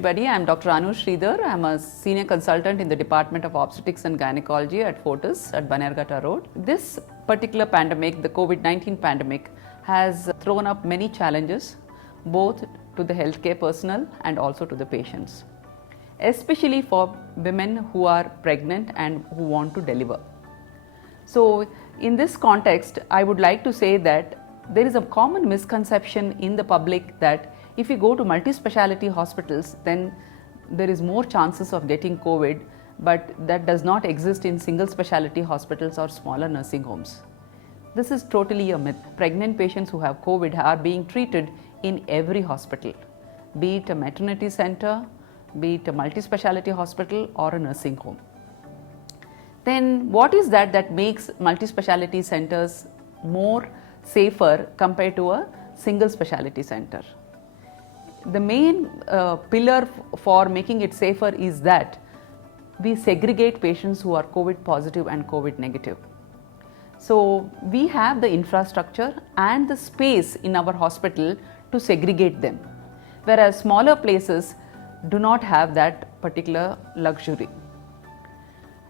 everybody. I'm Dr. Anu Sridhar. I'm a senior consultant in the Department of Obstetrics and Gynecology at Fortis at Banerghatta Road. This particular pandemic, the COVID-19 pandemic, has thrown up many challenges both to the healthcare personnel and also to the patients, especially for women who are pregnant and who want to deliver. So in this context, I would like to say that there is a common misconception in the public that if you go to multi-speciality hospitals, then there is more chances of getting COVID, but that does not exist in single speciality hospitals or smaller nursing homes. This is totally a myth. Pregnant patients who have COVID are being treated in every hospital, be it a maternity center, be it a multi-speciality hospital or a nursing home. Then what is that makes multi-speciality centers more safer compared to a single speciality center? The main pillar for making it safer is that we segregate patients who are COVID positive and COVID negative. So we have the infrastructure and the space in our hospital to segregate them, whereas smaller places do not have that particular luxury.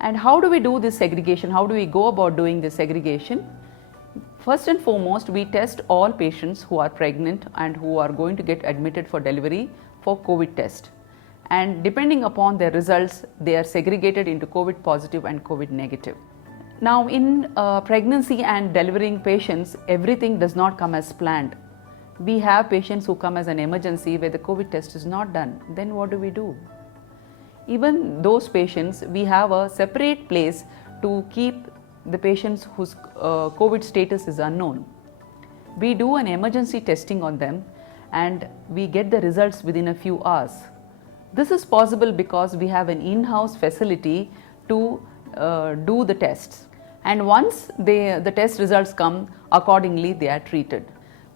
And how do we do this segregation? How do we go about doing this segregation? First and foremost, we test all patients who are pregnant and who are going to get admitted for delivery for COVID test. And depending upon their results, they are segregated into COVID positive and COVID negative. Now, in pregnancy and delivering patients, everything does not come as planned. We have patients who come as an emergency where the COVID test is not done. Then what do we do? Even those patients, we have a separate place to keep the patients whose COVID status is unknown. We do an emergency testing on them and we get the results within a few hours. This is possible because we have an in-house facility to do the tests. And once the test results come, accordingly they are treated.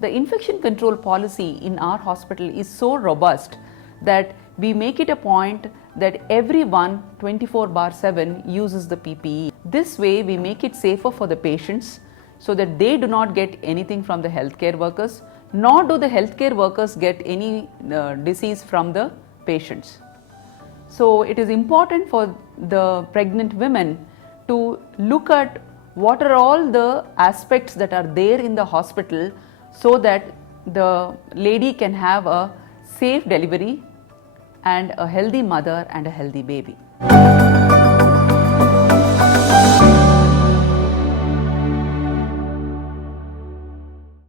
The infection control policy in our hospital is so robust that we make it a point that everyone 24/7 uses the PPE. This way we make it safer for the patients so that they do not get anything from the healthcare workers, nor do the healthcare workers get any disease from the patients. So it is important for the pregnant women to look at what are all the aspects that are there in the hospital so that the lady can have a safe delivery and a healthy mother and a healthy baby.